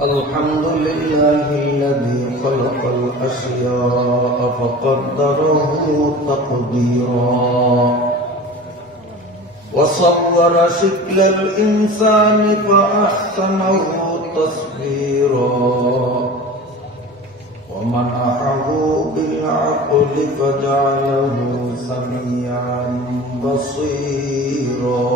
الحمد لله الذي خلق الأشياء فقدره تقديرا وصور شكل الإنسان فأحسنه تصويرا ومنحه بالعقل فجعله سميعا بصيرا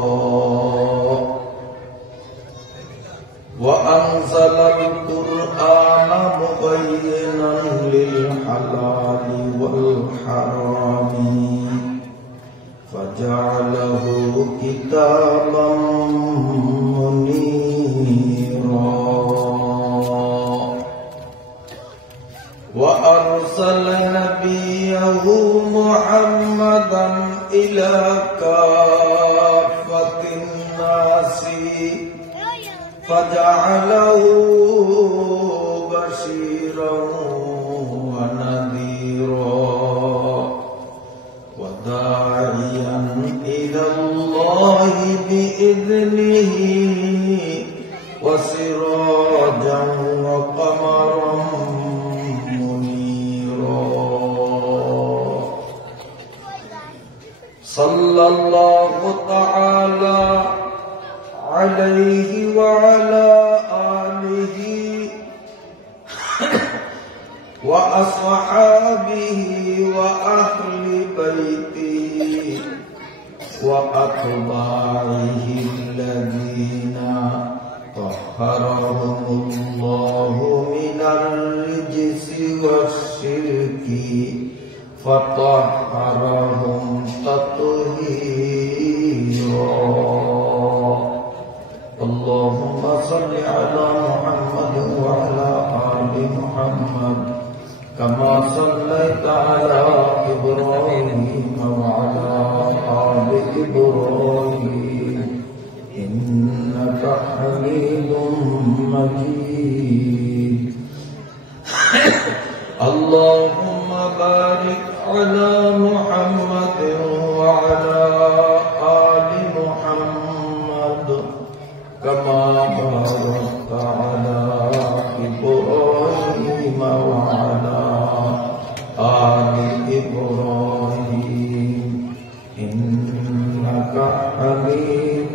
وأنزل القرآن مبينا للحلال والحرام فجعله كتابا منيرا وأرسل نبيه محمدا إلى كافة الناس فجعله بشيرا ونذيرا وداعيا إلى الله بإذنه وسراجا وقمرا منيرا صلى الله تعالى عليه وعلى آله وأصحابه وأهل بيته وأتباعه الذين طهرهم الله من الرجس والشرك فطهرهم تطهيرا اللهم صل على محمد وعلى آل محمد كما صليت على إبراهيم وعلى آل إبراهيم إنك حميد مجيد اللهم بارك على محمد وعلى آل محمد كما باركت على إبراهيم وعلى آل إبراهيم إنك حميد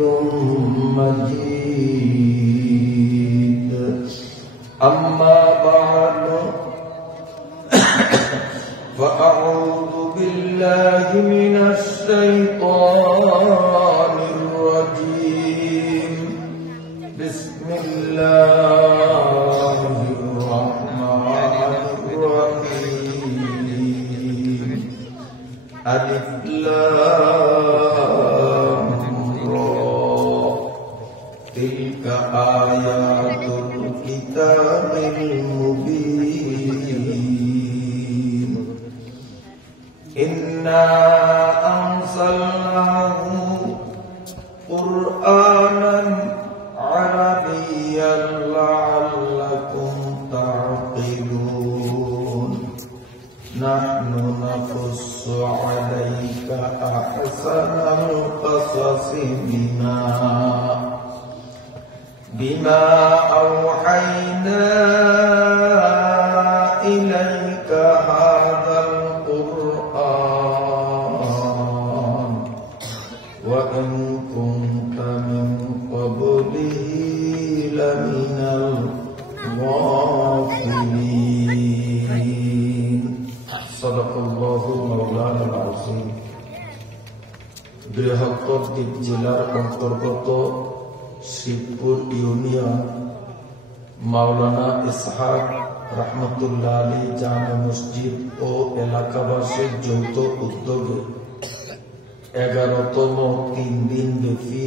مجيد أما بعد فأعوذ بالله من الشيطان الرجيم بسم الله الرحمن الرحيم ألف لام را تلك آيات الكتاب المبين إنا أنزلناه قرآنا عربيا لعلكم تعقلون نحن نقص عليك أحسن القصص بما أوحينا إليك هذا القرآن وإن كنت من قبله لمن الغافلين صدق الله مولانا العظيم বৃহত্তর জেলার অন্তর্গত শিবপুর ইউনিয়ন মাওলানা ইসহাক রহমতুল্লাহ আলী জামে মসজিদ ও এলাকাবাসীর যৌথ উদ্যোগে 11তম 3 দিন ব্যাপী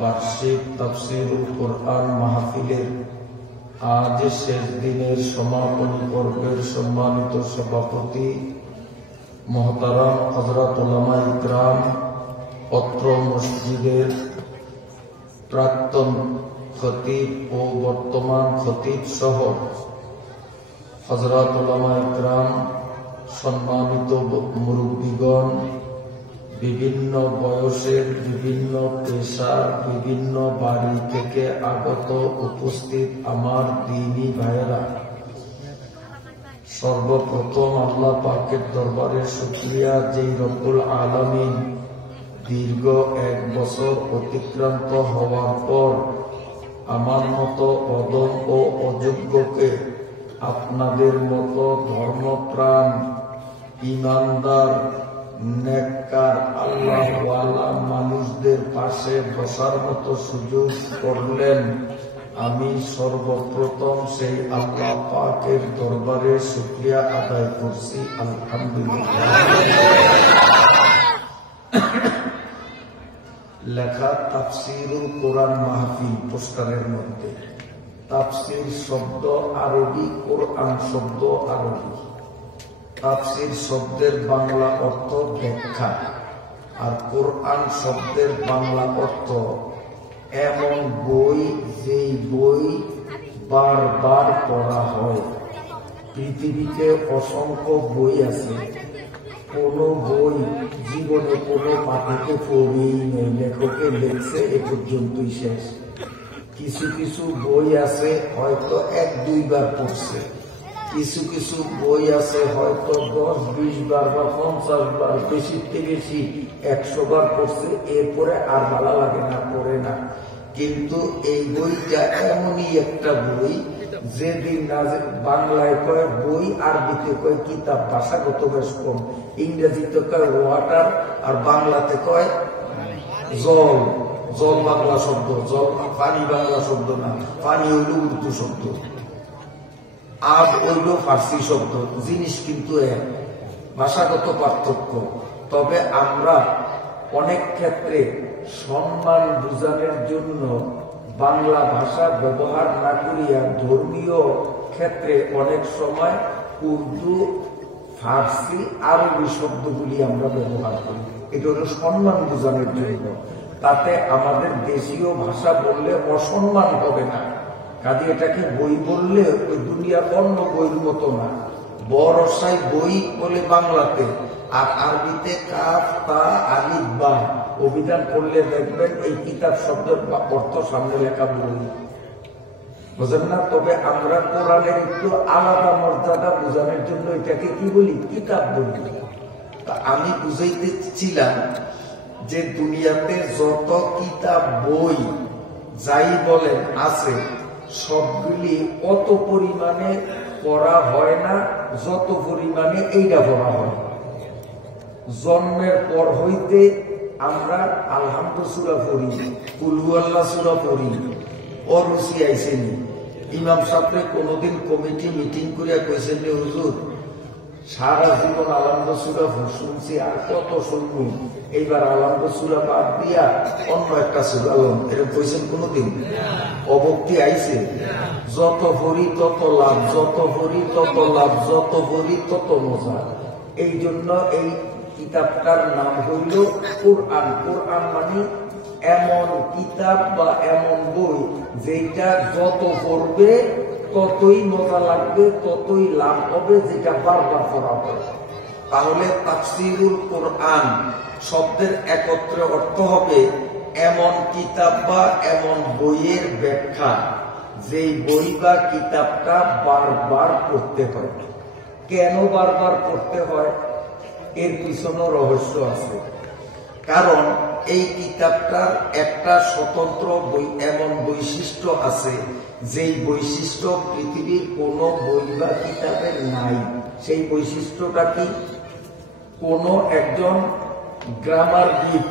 বার্ষিক তাফসীরুল কোরআন মাহফিলের আজ শেষ দিনের সমাপনী পর্বের সম্মানিত সভাপতি মুহতারাম হযরত উলামায়ে ইকরাম অত্র মসজিদের প্রাক্তন খতিব ও বর্তমান খতিব সহ হযরত উলামায়ে ইকরাম সম্মানিত মুরব্বিগণ বিভিন্ন বয়সের, বিভিন্ন পেশার, বিভিন্ন বাড়ি থেকে আগত উপস্থিত আমার দ্বীনী ভাইয়েরা, সর্বপ্রথম আল্লাহ পাকের দরবারে শুকরিয়া, যেই রব্বুল আলামিন দীর্ঘ 1 বছর অতিক্রান্ত হওয়ার পর আমার মতো অদম ও অযোগ্যকে আপনাদের মতো ধর্মপ্রাণ, ইমানদার, নেককার, আল্লাহওয়ালা মানুষদের পাশে বসার মতো সুযোগ করলেন। আমি সর্বপ্রথম সেই আল্লাহ পাকের দরবারে শুকরিয়া আদায় করছি, আলহামদুলিল্লাহ। লেখা তাফসীরুল কোরআন মাহফিল পোস্টারের মধ্যে তাফসীর শব্দ আরবি, কোরআন শব্দ আরবি। তাফসীর শব্দের বাংলা অর্থ ব্যাখ্যা, আর কোরআন শব্দের বাংলা অর্থ এমন বই যেই বই বারবার পড়া হয়। পৃথিবীতে অসংখ্য বই আছে, কোন বই জীবনে কোনো পাঠকে পড়েই নেই, লেখকে লিখছে এ পর্যন্তই শেষ। কিছু কিছু বই আছে হয়তো 1-2 বার পড়ছে, কিছু কিছু বই আছে হয়তো 10-20 বার বা 50 বার, বেশিতে বেশি 100 বার পড়ছে, এরপরে আর ভালো লাগে না, পড়ে না। কিন্তু এই বইটা এমনই একটা বই, যেদিন বাংলায় কয় বই, আরবিতে কয় কিতাব, ভাষাগত বেশ কম। ইংরেজিতে কয় ওয়াটার, আর বাংলাতে কয় জল। জল বাংলা শব্দ, জল পানি বাংলা শব্দ না, পানি হইল উর্দু শব্দ, আব হইল ফার্সি শব্দ। জিনিস কিন্তু এক, ভাষাগত পার্থক্য। তবে আমরা অনেক ক্ষেত্রে সম্মান বোঝানোর জন্য বাংলা ভাষা ব্যবহার না করিয়া ধর্মীয় ক্ষেত্রে অনেক সময় উর্দু, ফার্সি, আরবি শব্দগুলি আমরা ব্যবহার করি। এটা হলো সম্মান বোঝানোর জন্য। তাতে আমাদের দেশীয় ভাষা বললে অসম্মান হবে না। কাজে এটাকে বই বললে ওই দুনিয়ার অন্য বইয়ের মতো না। বড়সাই বই বলে বাংলাতে, আর আরবিতে কাফ, তা, আলিফ, বা। অভিধান পড়লে দেখবেন এই কিতাব শব্দের অর্থ সামনে লেখা বই, বুঝেন না? তবে আমরা কোরআনের একটু আলাদা মর্যাদা বোঝানোর জন্য এটাকে কি বলি, কিতাব বলি। আমি বুঝাইতেছিলাম যে দুনিয়াতে যত কিতাব, বই যাই বলেন আছে, সবগুলি অত পরিমাণে পড়া হয় না যত পরিমাণে এইটা পড়া হয়। জন্মের পর হইতে আমরা আলহামদুলিল্লাহ সূরা পড়ি, কুল হুয়াল্লাহ সূরা পড়ি, অরুচি আইসেনি। ইমাম সাহেব কোনদিন কমিটি মিটিং করিয়া কইছেন যে হুজুর সারা জীবন আলহামদুলিল্লাহ সূরা শুনছি, আর কত শুনবো, এইবার আলহামদুলিল্লাহ সূরা বাদ দিয়া অন্য একটা সূরা লম, এরকম কইছেন কোনদিন? অবক্তি আইছে? যত পড়ি তত লাভ, যত পড়ি তত লাভ, যত পড়ি তত মজা। এই জন্য এই কিতাবটার নাম হইল কোরআন। কোরআন মানে এমন কিতাব বা এমন বই যেটা যত পড়বে ততই মজা লাগবে, ততই লাভ হবে, যেটা বারবার পড়া হবে। তাহলে তাফসীরুল কোরআন শব্দের একত্রে অর্থ হবে এমন কিতাব বা এমন বইয়ের ব্যাখ্যা, যেই বই বা কিতাবটা বারবার পড়তে হয়। কেন বারবার পড়তে হয়? এর পিছনে রহস্য আছে। কারণ এই কিতাবটার একটা স্বতন্ত্র এমন বৈশিষ্ট্য আছে, যেই বৈশিষ্ট্য পৃথিবীর কোন বই বা কিতাবের নাই। সেই বৈশিষ্ট্যটা কি? কোন একজন গ্রামারবিদ,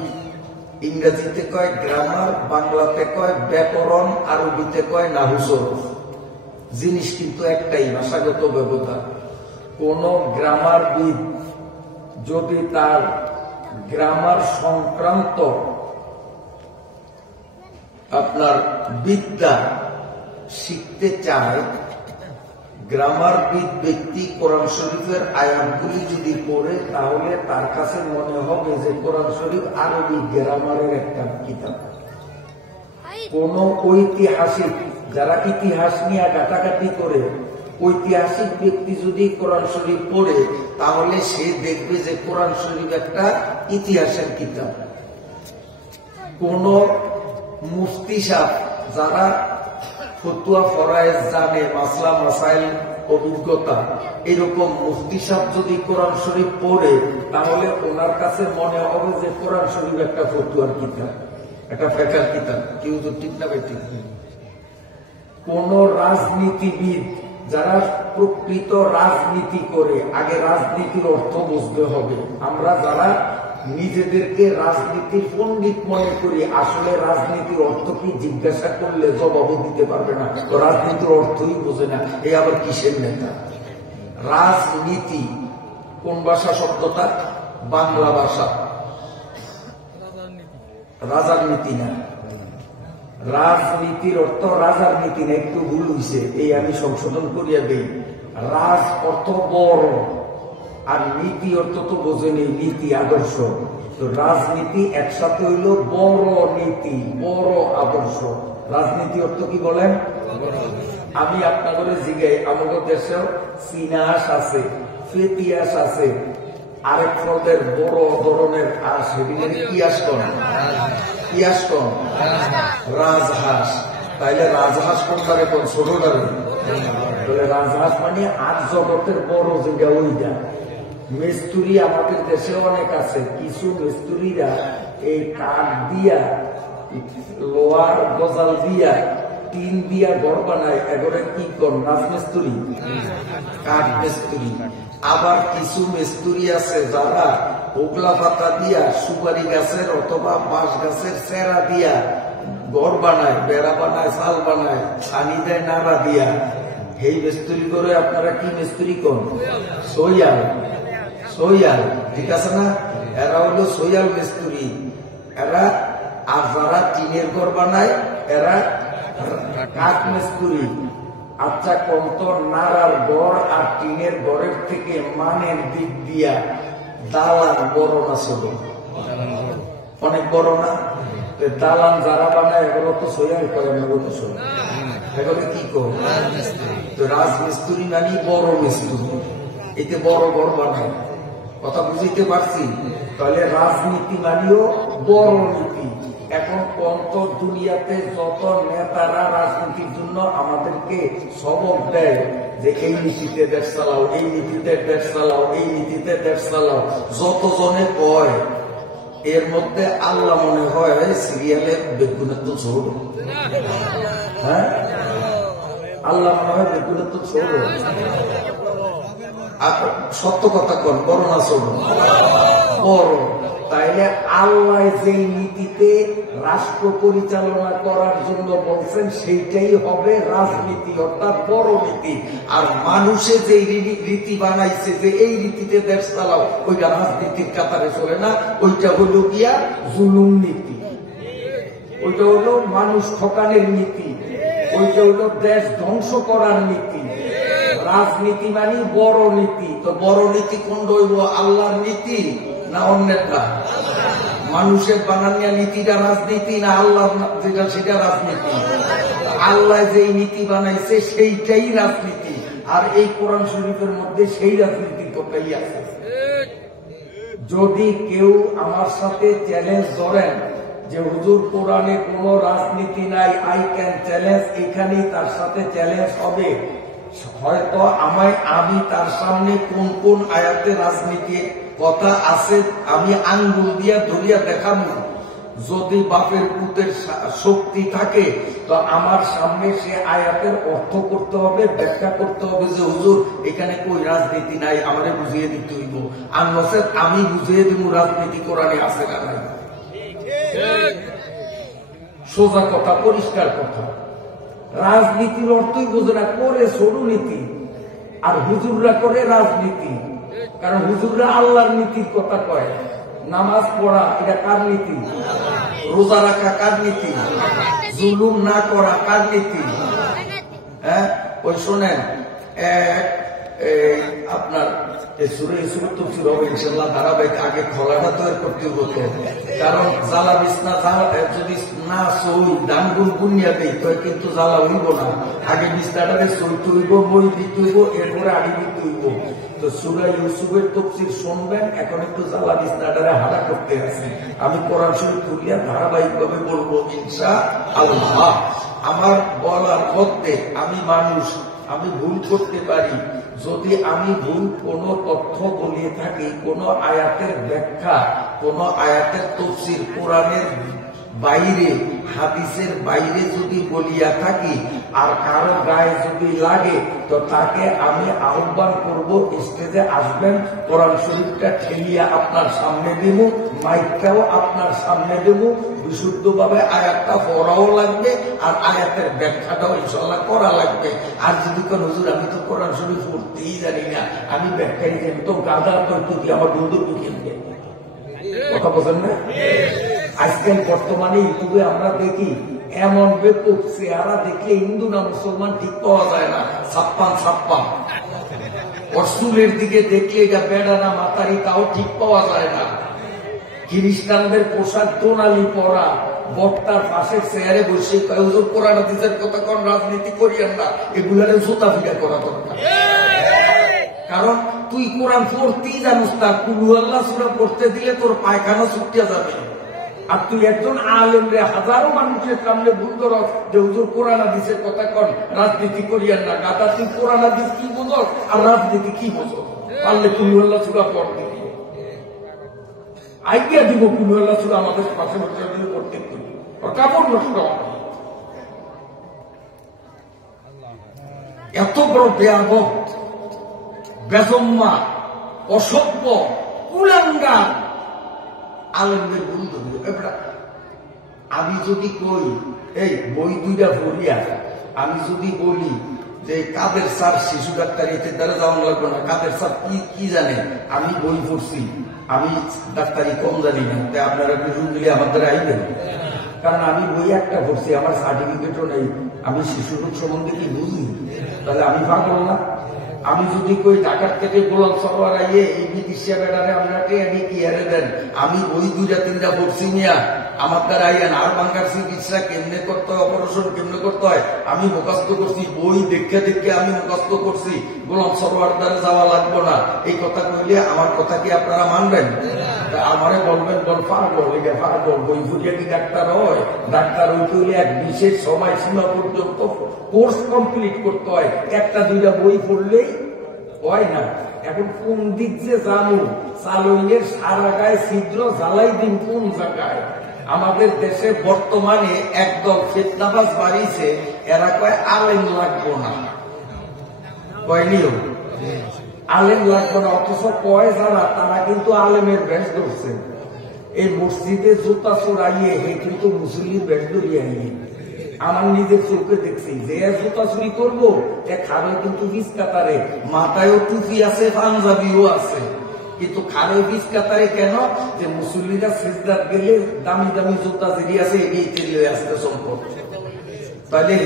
ইংরেজিতে কয় গ্রামার, বাংলাতে কয় ব্যাকরণ, আরবিতে কয় নাহু সরফ। জিনিস কিন্তু একটাই, ভাষাগত ব্যবধান। কোন গ্রামারবিদ যদি তার গ্রামার সংক্রান্ত আপনার বিদ্যা শিখতে চায়, গ্রামারবিদ ব্যক্তি কোরআন শরীফের আয়াতগুলি যদি পড়ে, তাহলে তার কাছে মনে হবে যে কোরআন শরীফ আরবি গ্রামারের একটা কিতাব। কোন ঐতিহাসিক, যারা ইতিহাস নিয়ে ঘাটাঘাটি করে, ঐতিহাসিক ব্যক্তি যদি কোরআন শরীফ পড়ে তাহলে সে দেখবে যে কোরআন শরীফ একটা ইতিহাসের কিতাব। কোন মুফতি সাহেব যারা ফতুয়া ফরায়েজ জানে, মাসলা মাসাইল অভিজ্ঞতা, এরকম মুফতি সাহেব যদি কোরআন শরীফ পড়ে তাহলে ওনার কাছে মনে হবে যে কোরআন শরীফ একটা ফতুয়ার কিতাব, একটা ফেকার কিতাব। কেউ তো ঠিক না ভাই? ঠিক। কোন রাজনীতিবিদ যারা প্রকৃত রাজনীতি করে, আগে রাজনীতির অর্থ বুঝতে হবে। আমরা যারা নিজেদেরকে রাজনীতির পণ্ডিত মনে করি, আসলে রাজনীতির অর্থ কি জিজ্ঞাসা করলে জবাবও দিতে পারবে না, তো রাজনীতির অর্থই বোঝে না, এই আবার কিসের নেতা? রাজনীতি কোন ভাষা শব্দটা? বাংলা ভাষা। রাজার নীতি না, রাজনীতির অর্থ রাজার নীতি না, একটু ভুল হইছে, এই আমি সংশোধন করিয়া দেই। রাজ অর্থ বড়, আর নীতি অর্থ তো বোঝেনি, নীতি আদর্শ। তো রাজনীতি একসাথে হইল বড় নীতি, বড় আদর্শ। রাজনীতি অর্থ কি বলেন? আমি আপনাদের জিগাই, আমাদের দেশেও চীনাস আছে, ফেতিয়াস আছে, আরেক ফলের বড় ধরনের আস, সেদিনের কি আস কন? কি আস কন? রাজহাঁস। তাইলে রাজহাঁস কোনটারে কোন? ছোটটারে। তাহলে রাজহাঁস মানে আট জগতের বড় যেটা ওইটা। মিস্ত্রি আমাদের দেশে অনেক আছে, কিছু মিস্ত্রিরা এই কাঠ দিয়া, লোহার গজাল দিয়া, টিন দিয়া ঘর বানায়, এগুলো কি কর? রাজমিস্ত্রি, কাঠ মিস্ত্রি। আবার কিছু মিস্ত্রি আছে যারা ওগলা পাতা দিয়া, সুপারি গাছের অথবা বাঁশ গাছের চেরা দিয়া ঘর বানায়, বেড়া বানায়, চাল বানায়, ছানি দেয় নাড়া দিয়া। এই মিস্ত্রি করে আপনারা কি মিস্ত্রি কর? সইয়াল। সইয়াল, ঠিক আছে না? এরা হলো সইয়াল মিস্ত্রি। এরা আর যারা টিনের ঘর বানায় এরা কাঠ মিস্ত্রি। আচ্ছা, কত নাড়ার ঘর আর টিনের ঘরের থেকে মানের দিক দিয়া দালান বড় না ছোট? অনেক বড় না? দালান যারা বানায় এগুলো তো সইয়াল করে না, বলতে শোন, এগুলো কি কর? তো রাজমিস্ত্রি মানে বড় মিস্ত্রি, এতে বড় ঘর বানায়। কথা বুঝতে পারছি? তাহলে রাজনীতি মানেও বড় নীতি। এখন কত দুনিয়াতে যত নেতারা রাজনীতির জন্য আমাদেরকে সবক দেয় যে এই নীতিতে দেশ চালাও, এই নীতিতে দেশ চালাও, এই নীতিতে দেশ চালাও, যত জনে কয়, এর মধ্যে আল্লাহ মনে হয় সিরিয়ালের বেগুনের তো ছোট। হ্যাঁ, আল্লাহ মনে হয় বেগুনের তো ছোট। সত্য কথা কন, বড় না ছোট? বড়। তাইলে আল্লাহ যে নীতিতে রাষ্ট্র পরিচালনা করার জন্য বলছেন সেইটাই হবে রাজনীতি, অর্থাৎ বড় নীতি। আর মানুষে যে রীতি বানাইছে যে এই রীতিতে দেশ চালাও, ওইটা রাজনীতির কাতারে চলে না, ওইটা হলো গিয়া জুলুম নীতি, ওইটা হলো মানুষ ঠকানের নীতি, ওইটা হলো দেশ ধ্বংস করার নীতি। রাজনীতি মানে বড় নীতি। তো বড় নীতি কোনটা হইব? আল্লাহর নীতি না অন্যটা? মানুষের বানানিয়া নীতিটা রাজনীতি না আল্লাহ যেটা সেটা রাজনীতি? আল্লাহ যেই নীতি বানাইছে সেইটাই রাজনীতি, আর এই কোরআন শরীফের মধ্যে সেই রাজনীতির কথাই আছে। যদি কেউ আমার সাথে চ্যালেঞ্জ করেন যে হুজুর কোরআনে কোন রাজনীতি নাই, আই ক্যান চ্যালেঞ্জ, এখানেই তার সাথে চ্যালেঞ্জ হবে। হয়তো আমি তার সামনে কোন কোন আয়াতে রাজনীতির কথা আছে আমি আঙ্গুল দিয়া ধরিয়া দেখাবো। যদি বাপের পুতের শক্তি থাকে তো আমার সামনে সে আয়াতের অর্থ করতে হবে, ব্যাখ্যা করতে হবে যে হুজুর এখানে কই রাজনীতি নাই, আমারে বুঝিয়ে দিতে হইব। আর নচেত আমি বুঝিয়ে দিব রাজনীতি কোরআনে আছে না নাই। সোজা কথা, পরিষ্কার কথা। রাজনীতির অর্থই বোঝে না, করে সরু নীতি। আর হুজুররা করে রাজনীতি, কারণ হুজুররা আল্লাহর নীতির কথা কয়। নামাজ পড়া এটা কার নীতি? রোজা রাখা কার নীতি? জুলুম না করা কার নীতি? হ্যাঁ, ওই শোনেন, আপনার এই সূরা ইউসুফের তাফসীর হবে ইনশাআল্লাহ ধারাবাহিক। আগে খোলাটা তৈরি করতে হতো, কারণ জ্বালা বিছনা যদি না সই দান গুণ পুনিয়া দেয় তো কিন্তু জ্বালা হইব না। আগে বিছনাটাকে সইতে হইব, বই দিতে হইব, এরপরে আড়ি দিতে হইব। তো সূরা ইউসুফের তাফসীর শুনবেন, এখন একটু জ্বালা বিছনাটারে হাঁটা করতে আছে। আমি কোরআন শরীফ খুলিয়া ধারাবাহিক ভাবে বলবো ইনশাআল্লাহ। আমার বলার মধ্যে আমি মানুষ, আমি ভুল করতে পারি। যদি আমি ভুল কোন তথ্য বলিয়ে থাকি, কোন আয়াতের ব্যাখ্যা, কোন আয়াতের তাফসীর কোরআনের বাইরে, হাদিসের বাইরে যদি বলিয়া থাকি আর কারো গায়ে যদি লাগে, তো তাকে আমি আহ্বান করব স্টেজে আসবেন, কোরআন শরীফটা ঠেলিয়া আপনার সামনে দেব, মাইকটাও আপনার সামনে দেব, বিশুদ্ধভাবে আয়াতটা পড়াও লাগবে আর আয়াতের ব্যাখ্যাটাও ইনশাআল্লাহ করা লাগবে। আর যদি কোন হুজুর আমি তো কোরআন শরীফ পড়তেই জানি না, আমি ব্যাখ্যাই জানি, তো গাদা পদ্ধতি আমার দুধ কিনবে, কথা বলেন না? আজকাল বর্তমানে ইউটিউবে আমরা দেখি এমন বেকুব চেহারা দেখলে হিন্দু না মুসলমান ঠিক পাওয়া যায় না, ছাপ্পান অসুলের দিকে দেখলে এটা বেড়া না মাতারি তাও ঠিক পাওয়া যায় না। খ্রিস্টানদের পোশাক টোনালি পরা, বক্তার পাশে চেয়ারে বসে হুজুর কোরআন হাদিসের কথা কোন রাজনীতি করিয়েন না, এগুলারে জুতা ফিটা করা দরকার। কারণ তুই কোরআন পড়তেই জানিস না, কুলু আল্লাহ সূরা পড়তে দিলে তোর পায়খানা ছুটিয়া যাবে। আর তুই একজন আলেম রে হাজারো মানুষের সামনে ভুল করস যে হুজুর কোরআন হাদিসের কথা কন রাজনীতি করিয়েন না। গাদা তুই কোরআন হাদিস কি বোঝস আর রাজনীতি কি বোঝস? পারলে কুলু আল্লাহ সূরা পড় দিবি, আইডিয়া দিব কুলু আল্লাহ সূরা আমাদের পাশে বসে দিলে পড়তে দিবি, কাপড় নষ্ট হবে। এত বড় বেয়াদব, বেজম্মা, অসভ্য, কুলাঙ্গার আলেমদের ভুল ধরল। আমি যদি কই এই বই দুইটা পড়িয়া, আমি যদি বলি যে কাদের স্যার শিশু ডাক্তারি দ্বারা যাওয়া লাগবে না, কাদের স্যার কি জানে, আমি বই পড়ছি, আমি ডাক্তারি কম জানি না, তাই আপনারা বিরুদ্ধ দিলে আমার দ্বারা আইবেন। কারণ আমি বই একটা পড়ছি, আমার সার্টিফিকেটও নেই, আমি শিশু রোগ সম্বন্ধে কি বুঝি, তাহলে আমি পাগল না? আমি যদি কই ঢাকার থেকে গোলাম সরোয়ার আইয়ে এই বিদেশিয়া বেড়ারে আপনারা টেয়ারি কি হারে দেন, আমি ওই দুইটা তিনটা পড়ছি নিয়া আমার দ্বারা আইয়েন। আর বাঙ্গার চিকিৎসা কেমনে করতে হয়, অপারেশন কেমনে করতে হয় আমি মুখস্থ করছি, বই দেখে দেখে আমি মুখস্থ করছি, গোলাম সরোয়ার দ্বারা যাওয়া লাগবো না। এই কথা কইলে আমার কথা কি আপনারা মানবেন? আমারে বলবেন বল পারবো, এটা পারবো, বই ফুটিয়া কি ডাক্তার হয়? ডাক্তার হইতে হইলে এক বিশেষ সময় সীমা পর্যন্ত কোর্স কমপ্লিট করতে হয়, একটা দুইটা বই পড়লেই হয় না। এখন কোন দিক যে জানো, চালইয়ের সারা গায়ে ছিদ্র জ্বালাই দিন কোন জায়গায়? আমাদের দেশে বর্তমানে একদল ফিতনাবাজ বাড়িছে, এরা কয় আলেম লাগবো না, কয় নিয়ম আলেম লাগবো না, অথচ কয় যারা তারা কিন্তু আলেমের বেশ ধরছে। এই মসজিদে জুতা চোরাইয়ে হে কিন্তু মুসলিম বেশ ধরিয়ে আইয়ে। আমার নিজের চোখে দেখছি যে জুতা চুরি করবো খাবে কিন্তু বিষ কাতারে, মাথায়ও টুপি আছে, পাঞ্জাবিও আছে, কিন্তু খাবে বিষ কাতারে কেন? যে মুসল্লিরা সিজদাত গেলে দামি দামি জুতা যেটি আছে এটি তেলে আসতে সম্পদ। তাহলে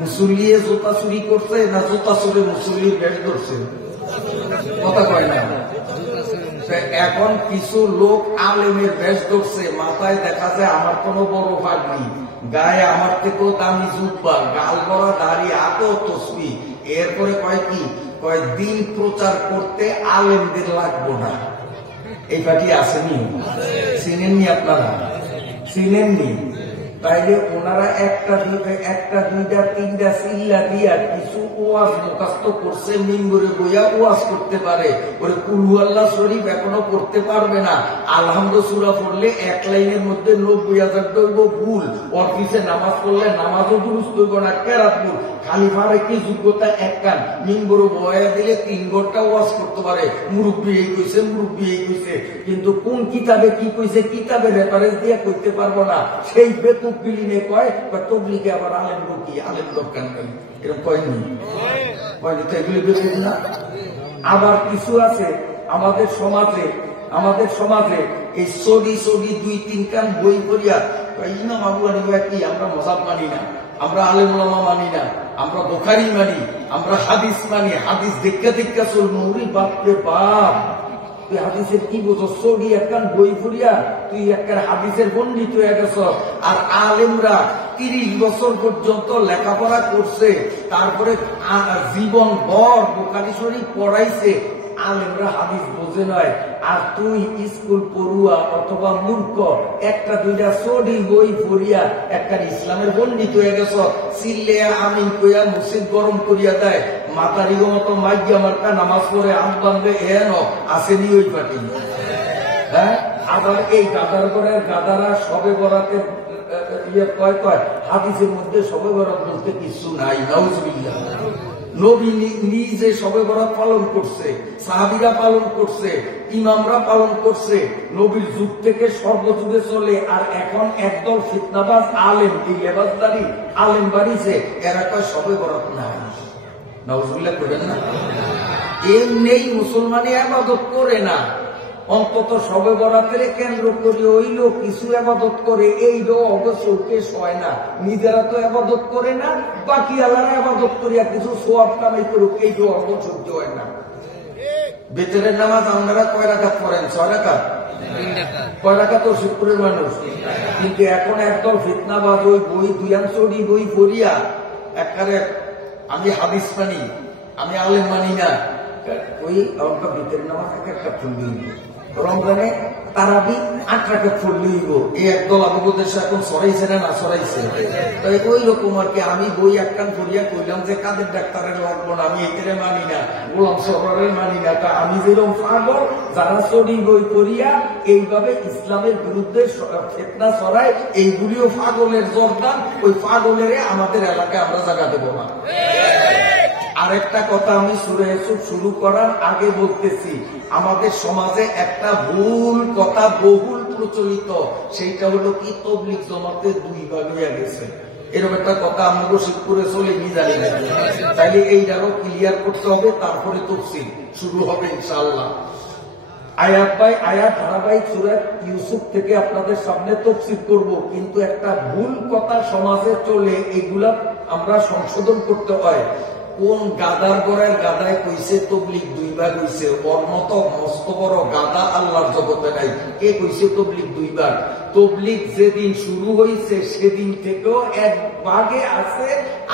মুসল্লি জুতা চুরি করছে না জুতা চুরে মুসল্লির বেশ ধরছে? কথা কয় না। এখন কিছু লোক আলেমের বেশ ধরছে, মাথায় দেখা যায় আমার কোনো বড় ভাগ নেই, গায়ে আমার থেকেও দামি জুব্বা, গাল বড়া দাড়ি, হাতেও তসবি, এরপরে কয় কি কয় দিন প্রচার করতে আলেমদের লাগবো না। এই পার্টি আসেনি, চিনেননি আপনারা? চিনেননি? তাইলে ওনারা একটা দুইটা তিনটা চিল্লা দিয়া কিছু ওয়াজ মুখস্থ করছে, মিম্বরে বইয়া ওয়াজ করতে পারে, ওরে কুলু আল্লাহ শরীফ এখনো পড়তে পারবে না, আলহামদু সূরা পড়লে এক লাইনের মধ্যে 90,000 দইব ভুল, ওর পিছে নামাজ পড়লে নামাজও দুরুস্ত হইব না, কেরাত ভুল, খালি পারে কি যোগ্যতা এক কান, মিম্বরে বয়া দিলে 3 ঘন্টা ওয়াজ করতে পারে, মুরব্বী এই কইছে, মুরব্বী এই কইছে, কিন্তু কোন কিতাবে কি কইছে কিতাবে রেফারেন্স দিয়ে কইতে পারবো না। সেই বেকুব বিলিনে কয় তবলিগে আবার আলেম কি আলেম দরকার নেই, এরকম কয়নি? কয়নি তো এগুলি বেকুব না? আবার কিছু আছে আমাদের সমাজে এই সরি 2-3 কান বই করিয়া ইমাম আবু হানিফা কি আমরা মজাব মানি না, আমরা আলেম ওলামা মানি না, আমরা বুখারী মানি, আমরা হাদিস মানি, হাদিস দেখা দেখা চলবো। ওরে বাপরে বাপ, তুই হাদিসের কি বোঝো? সৌদি একখান বই পড়িয়া তুই একখান হাদিসের পণ্ডিত হয়ে গেছ। আর আলেমরা 30 বছর পর্যন্ত লেখাপড়া করছে, তারপরে জীবন ভর বুখারী শরীফ পড়াইছে, আলেমরা হাদিস বোঝে নয়। আর তুই স্কুল পড়ুয়া অথবা মূর্খ একটা দুইটা সৌদি বই পড়িয়া একটা ইসলামের পণ্ডিত হয়ে গেছ। সিল্লেয়া আমিন কইয়া মসজিদ গরম করিয়া দেয়, মাতারি মতো মাইয়া মার্কা নামাজ পড়ে আম বান্ধে এন আসেনি ওই পার্টি। হ্যাঁ, আবার এই গাদার করে গাদারা সবে বরাতে কয় কয় হাদিসের মধ্যে সবে বরাত বলতে কিছু নাই। নাউজুবিল্লাহ। নবী নিজে সবে বরাত পালন করছে, সাহাবীরা পালন করছে, ইমামরা পালন করছে, নবীর যুগ থেকে সর্বযুগে চলে। আর এখন একদল ফিতনাবাজ আলেম, এই লেবাসদারি আলেম বাড়িছে, এরা কয় সবে বরাত নাই। নাউজুবিল্লাহ করেন না? এমনি মুসলমানে ইবাদত করে না, অন্তত সবে বরাতের কেন্দ্র করে হইল কিছু আবাদত করে। এই অবশ্যকে হয় না, নিজেরা তো আবাদত করে না, বাকি আল্লাহর আবাদত করিয়া কিছু সোয়াব কামাই করুক, এই অবশ্যক হয় না। বেতনের নামাজ আপনারা কয় রাকাত পড়েন? 6 রাকাত। কয় রাকাত? তো শিবপুরের মানুষ। কিন্তু এখন একদল ফিতনাবাদ ওই বই দুয়াংশি বই পড়িয়া একবারে আমি হাদিস মানি, আমি আলেম মানি না, ওই আমাকে বেতনের নামাজ একটা ফুল রমজানে তারাবি 8 রাকাত পড়লে হইব। এই একদল আবুবদের এখন সরাইছে না সরাইছে? তাই ওই রকম আর কি। আমি বই একখান পড়িয়া কইলাম যে কাদের ডাক্তারের লক্ষণ, আমি এটারে মানি না, গোলাম সরকারের মানি না। তা আমি যেরকম পাগল, যারা চড়ি বই করিয়া এইভাবে ইসলামের বিরুদ্ধে ফিতনা ছড়ায়, এইগুলিও পাগলের জর্দান। ওই পাগলের আমাদের এলাকায় আমরা জায়গা দেব না। আরেকটা কথা আমি সূরা ইউসুফ শুরু করার আগে বলতেছি, আমাদের সমাজে একটা ভুল কথা বহুল প্রচলিত, সেইটা হলো কি তাবলীগ জামাতে 2 ভাগ হয়ে গেছে। এরকম একটা কথা আমাদের শিবপুরে চলে নি জানি না। তাইলে এইটারও ক্লিয়ার করতে হবে, তারপরে তাফসীর শুরু হবে ইনশাআল্লাহ। আয়াত বাই আয়াত ধারাবাহিক সূরা ইউসুফ থেকে আপনাদের সামনে তাফসীর করব। কিন্তু একটা ভুল কথা সমাজে চলে, এগুলা আমরা সংশোধন করতে হয়। কোন গাদার গড়ের গাদায় কইছে তাবলীগ 2 ভাগ হইছে? ওর মতো মস্ত বড় গাদা আল্লাহর জগতে নাই। কে কইছে তাবলীগ 2 ভাগ? তাবলীগ যেদিন শুরু হইছে সেদিন থেকেও 1 ভাগে আছে,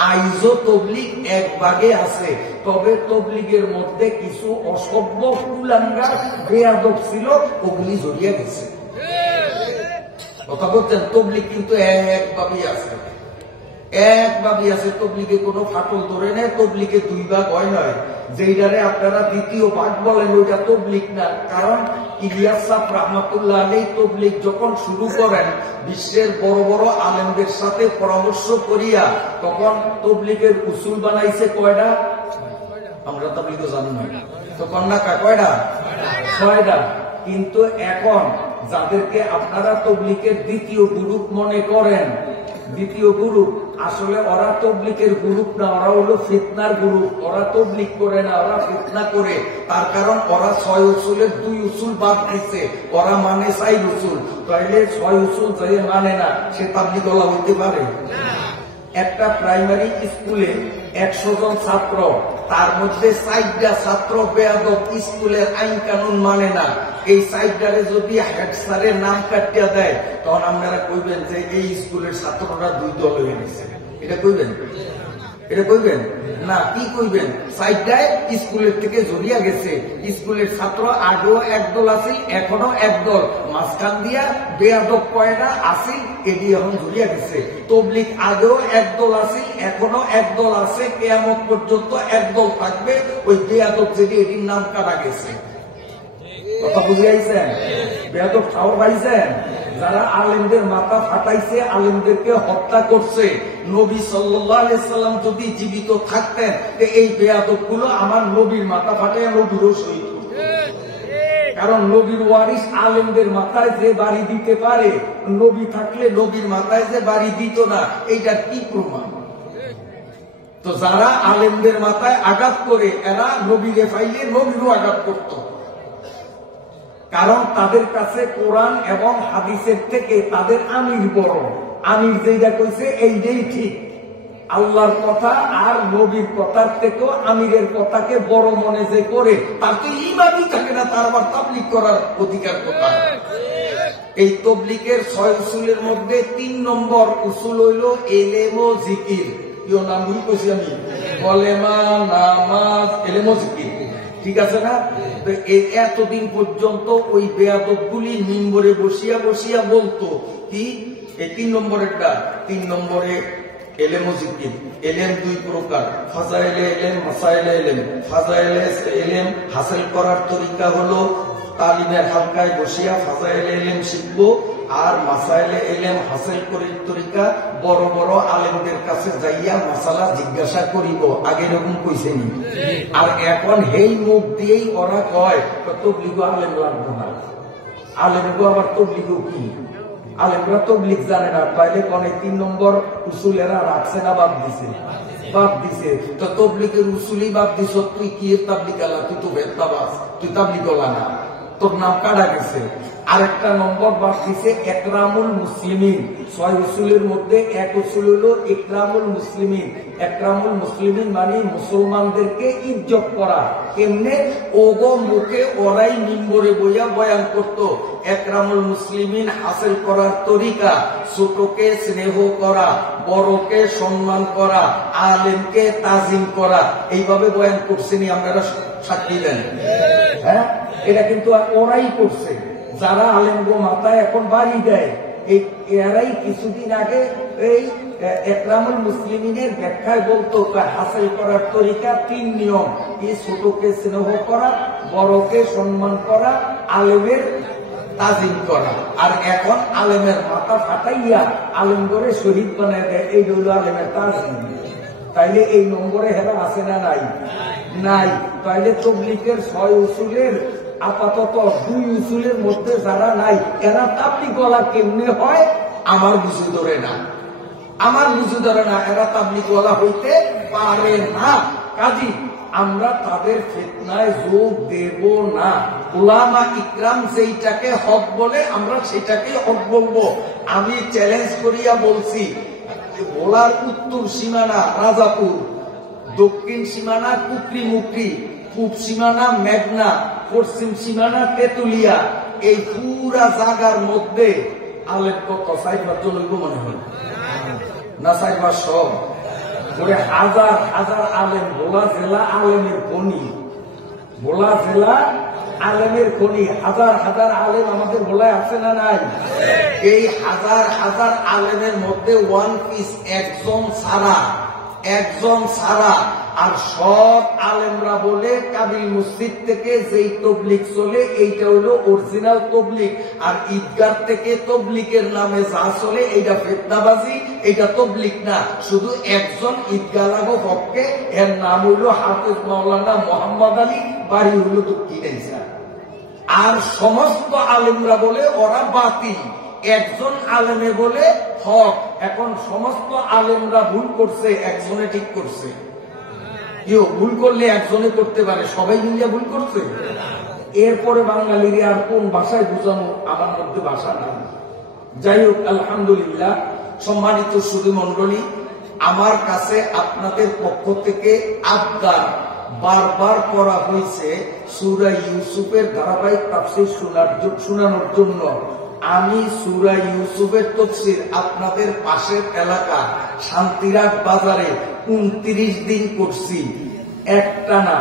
আইজও তাবলীগ 1 ভাগে আছে। তবে তাবলীগের মধ্যে কিছু অসভ্য কুলাঙ্গার বেয়াদব ছিল, ওগুলি জড়িয়ে গেছে। কথা বলছেন? তাবলীগ কিন্তু একভাবেই আছে, একভাবেই আছে। তাবলীগে কোনো ফাটল ধরে নেয়, তাবলীগে 2 ভাগ হয় নয়। যেইটারে আপনারা দ্বিতীয় ভাগ বলেন ওইটা তাবলীগ না। কারণ ইলিয়াস সাহেব রাহমাতুল্লাহ আলাইহি তাবলীগ যখন শুরু করেন, বিশ্বের বড় বড় আলেমদের সাথে পরামর্শ করিয়া তখন তাবলীগের উসুল বানাইছে কয়টা? আমরা তাবলীগ জানি না তো কন্যা কয়টা? 6টা। কিন্তু এখন যাদেরকে আপনারা তাবলীগের দ্বিতীয় গ্রুপ মনে করেন, দ্বিতীয় গ্রুপ, আসলে ওরা তাবলীগের গ্রুপ না, ওরা হলো ফিতনার গ্রুপ। ওরা তাবলীগ করে না, ওরা ফিতনা করে। তার কারণ ওরা 6 উসুলের 2 উসুল বাদ দিচ্ছে, ওরা মানে 4 উসুল। তাইলে 6 উসুল যে মানে না সে তাবলীগ ওয়ালা হইতে পারে? একটা প্রাইমারি স্কুলে 100 জন ছাত্র, তার মধ্যে 4টা ছাত্র বেয়াদব, স্কুলের আইন কানুন মানে না। এই 4টারে যদি হেড স্যারের নাম কাটিয়া দেয়, তখন আপনারা কইবেন যে এই স্কুলের ছাত্ররা 2 দল হয়ে গেছে। এটা কইবেন? এটা কইবেন না? কি কইবেন? 4টায় স্কুলের থেকে জড়িয়া গেছে। স্কুলের ছাত্র আগেও 1 দল আছিল, এখনো 1 দল, মাঝখান দিয়া বেয়াদব কয়টা আছিল, এটি এখন জড়িয়া গেছে। তাবলীগ আগেও 1 দল আছিল, এখনো 1 দল আছে, কিয়ামত পর্যন্ত 1 দল থাকবে। ওই বেয়াদব যেটি, এটির নাম কাটা গেছে। কথা বুঝিয়েছেন? বেয়াদব খাওয়ার পাইছেন? যারা আলেমদের মাথা ফাটাইছে, আলেমদেরকে হত্যা করছে, নবী সাল্লাল্লাহু আলাইহি সাল্লাম যদি জীবিত থাকতেন, এই বেয়াদব গুলো আমার নবীর মাথা ফাটাইয়া নবীরও শহীদ। কারণ নবীর ওয়ারিস আলেমদের মাথায় যে বাড়ি দিতে পারে, নবী থাকলে নবীর মাথায় যে বাড়ি দিত না, এইটা কি প্রমাণ? তো যারা আলেমদের মাথায় আঘাত করে, এরা নবীরে পাইলে নবীরও আঘাত করত। কারণ তাদের কাছে কোরআন এবং হাদিসের থেকে তাদের আমির বড়। আমির যেটা কইছে এইটাই ঠিক। আল্লাহর কথা আর নবীর কথার থেকেও আমিরের কথাকে বড় মনে যে করে, তার তো ইমানই থাকে না, তার আবার তাবলীগ করার অধিকার কোথায়? এই তবলিগের 6 উসুলের মধ্যে 3 নম্বর উসুল হইল এলেম ও জিকির। কেউ নাম ভুল কইছি আমি? কলেমা, নামাজ, এলেম ও জিকির, ঠিক আছে না? এতদিন পর্যন্ত ওই বেয়াদবগুলি মিম্বরে বসিয়া বসিয়া বলতো কি এই 3 নম্বরেরটা। 3 নম্বরে এলেম ও জিকির। এলেম 2 প্রকার, ফাজাইলে এলেম, মাসাইলে এলেম। ফাজাইলে এলেম হাসিল করার তরিকা হলো তালিমের হালকায় বসিয়া ফাজাইলে এলেম শিখবো, আর মাসাইলে এলেম হাসিল করার তরিকা বড় বড় আলেমদের কাছে যাইয়া মাসালা জিজ্ঞাসা করিব। আগে এরকম কইছেনি। আর এখন এই মুখ দিয়েই ওরা কয় তবলিগ আলেম লাগবো না। আলেমগো আবার তবলিগ কি? আলেমরা তবলিগ জানে না, তাইলে কোন 3 নম্বর উসুল এরা রাখছে না বাদ দিছে? বাদ দিছে। তো তবলিগের উসুলই বাদ দিছ, তুই কি তাবলিগ আলা? তুই তো বেত্তাবাস, তুই তাবলিগ আলা না, তোর নাম কাটা গেছে। আরেকটা নম্বর বাদ দিছে একরামুল মুসলিমিন। 6 উসুলের মধ্যে 1 উসুল হলো ইকরামুল মুসলিমিন। একরামুল মুসলিমিন মানে মুসলমানদেরকে ইজ্জত করা। কেমনে? ওগো মুখে ওরাই মিম্বরে বইয়া বয়ান করতো। একরামুল মুসলিমিন হাসিল করার তরিকা ছোটকে স্নেহ করা, বড়কে সম্মান করা, আলেমকে তাজিম করা। এইভাবে বয়ান করছেনি, আপনারা সাক্ষী দেন। হ্যাঁ, এটা কিন্তু ওরাই করছে। যারা আলেমগো মাথায় এখন বাড়ি দেয়, এরাই কিছুদিন আগে এই একরামুল মুসলিমিনের ব্যাখ্যায় বলতো হাসিল করার তরিকা 3 নিয়ম। এই ছোটকে স্নেহ করা, বড়কে সম্মান করা, আলেমের তাজিম করা। আর এখন আলেমের মাথা ফাটাইয়া আলেম করে শহীদ বানায় দেয়। এই হলো আলেমের তাজিম। তাইলে এই নম্বরে হেরা আছে না নাই? নাই। তাইলে তবলিগের 6 উসুলের আপাতত 2 উসুলের মধ্যে যারা নাই, এরা তাবলিগ ওয়ালা কেমনে হয়? আমার বুঝে ধরে না, আমার বুঝে ধরে না। এরা তাবলিগ ওয়ালা হইতে পারে না। কাজী আমরা তাদের ফিতনায় যোগ দেব না। উলামা ইকরাম যেইটাকে হক বলে আমরা সেটাকে হক বলবো। আমি চ্যালেঞ্জ করিয়া বলছি, ভোলার উত্তর সীমানা রাজাপুর, দক্ষিণ সীমানা কুকরি মুকরি, পূব সীমানা মেঘনা, পশ্চিম সীমানা তেতুলিয়া, এই পুরা জায়গার মধ্যে আলেম কত? 4-5 জন হইব মনে হয় না? 4-5 সব করে হাজার হাজার আলেম। ভোলা জেলা আলেমের খনি, ভোলা জেলা আলেমের খনি। হাজার হাজার আলেম আমাদের ভোলায় আছে না নাই? এই হাজার হাজার আলেমের মধ্যে 1 পিস, একজন ছাড়া। আর সব আলেমরা বলে কাবিল মসজিদ থেকে যেই তবলিগ চলে এইটা হলো অরিজিনাল তবলিগ। আর ঈদগাহ থেকে তবলিগের নামে যা চলে এইটা ফিতনাবাজি, এইটা তবলিগ না। শুধু একজন ঈদগাহ লাগো পক্ষে, এর নাম হইল হাফেজ মাওলানা মোহাম্মদ আলী, বাড়ি হইল দক্ষিণ। আর সমস্ত আলেমরা বলে ওরা বাতিল, একজন আলেমে বলে হক। এখন সমস্ত আলেমরা ভুল করছে, একজনে ঠিক করছে। কেউ ভুল করলে একজনে করতে পারে, সবাই মিলিয়ে ভুল করছে। এরপরে বাঙালির আর কোন ভাষায় বুঝানো আমার মধ্যে ভাষা নাই। যাই হোক, আলহামদুলিল্লাহ। সম্মানিত সুধী মন্ডলী, আমার কাছে আপনাদের পক্ষ থেকে আবদার বারবার করা হয়েছে সূরা ইউসুফের ধারাবাহিক তাফসীর শোনানোর জন্য। আমি সূরা ইউসুফের তাফসীর আপনাদের পাশের এলাকা শান্তিরাট বাজারে 29 দিন করছি একটানা।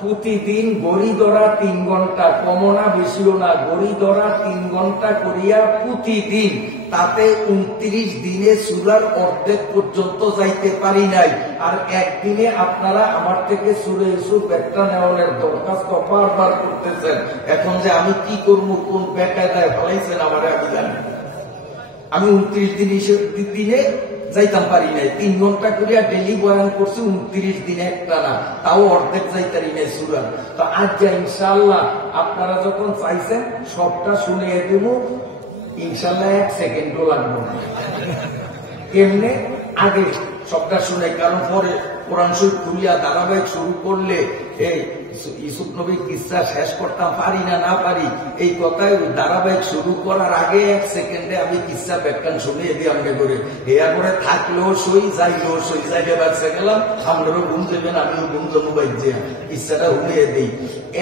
প্রতিদিন গড়ি ধরা 3 ঘন্টা, কমনা বেশিও না, গড়ি ধরা 3 ঘন্টা করিয়া প্রতিদিন। তাতে 29 দিনে সূরার অর্ধেক পর্যন্ত যাইতে পারি নাই। আর একদিনে আপনারা আমার থেকে সূরা ইউসুফ একটা নেওয়ার দরখাস্ত বারবার করতেছেন। এখন যে আমি কি করবো, কোন বেকায়দায় ফলাইছেন আমার আমি জানি। আমি 29 দিনে যাইতাম পারি নাই। 3 ঘন্টা করিয়া ডেলি বয়ান করছি 29 দিনে একটা না, তাও অর্ধেক যাইতারি নাই সূরা। তো আজ যা ইনশাআল্লাহ আপনারা যখন চাইছেন সবটা শুনিয়ে দেব, ইনশাআল্লাহ 1 সেকেন্ডও লাগবে না। এমনি আগে সবটা শুনে, কারণ পরে কোরআন শরীফ খুলিয়া ধারাবাহিক শুরু করলে এই ইউসুফ নবীর কিস্সা শেষ করতাম পারি না পারি, এই কথায় ওই ধারাবাহিক শুরু করার আগে 1 সেকেন্ডে আমি কিস্সা ব্যাখ্যান শুনিয়ে দিই আমরা করে। এর করে থাকলেও সই, যাইলেও সই, জায়গায় বাচ্চা গেলাম, আপনারও ঘুম দেবেন, আমিও ঘুম জমু বাইছে, কিস্সাটা শুনিয়ে দিই।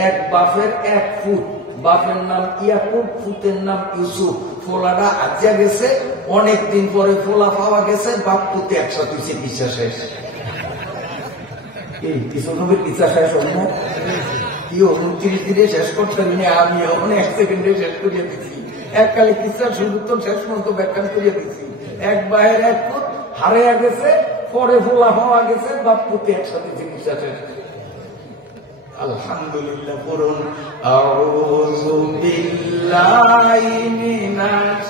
এক বাপের 1 ফুট, বাপের নাম ইয়াকুব, ফুতের নাম ইউসুফ। ফোলাটা আজিয়া গেছে, অনেকদিন পরে ফোলা পাওয়া গেছে, বাপ পুতে একসাথে চিকিৎসা শেষ। এই ইউসুফ নবীর চিকিৎসা শেষ হল না? কি 29 দিনে শেষ করতে পারি না, আমি 1 সেকেন্ডে শেষ করিয়ে দিচ্ছি। এককালে চিকিৎসা শুরু তো শেষ পর্যন্ত ব্যাখ্যান করিয়ে দিচ্ছি। 1 বাহের 1 ফুট হারিয়ে গেছে, পরে ফোলা পাওয়া গেছে, বাপ পুতে একসাথে চিকিৎসা শেষ। আলহামদুলিল্লাহ পড়ুন। আউযু বিল্লাহি মিনাশ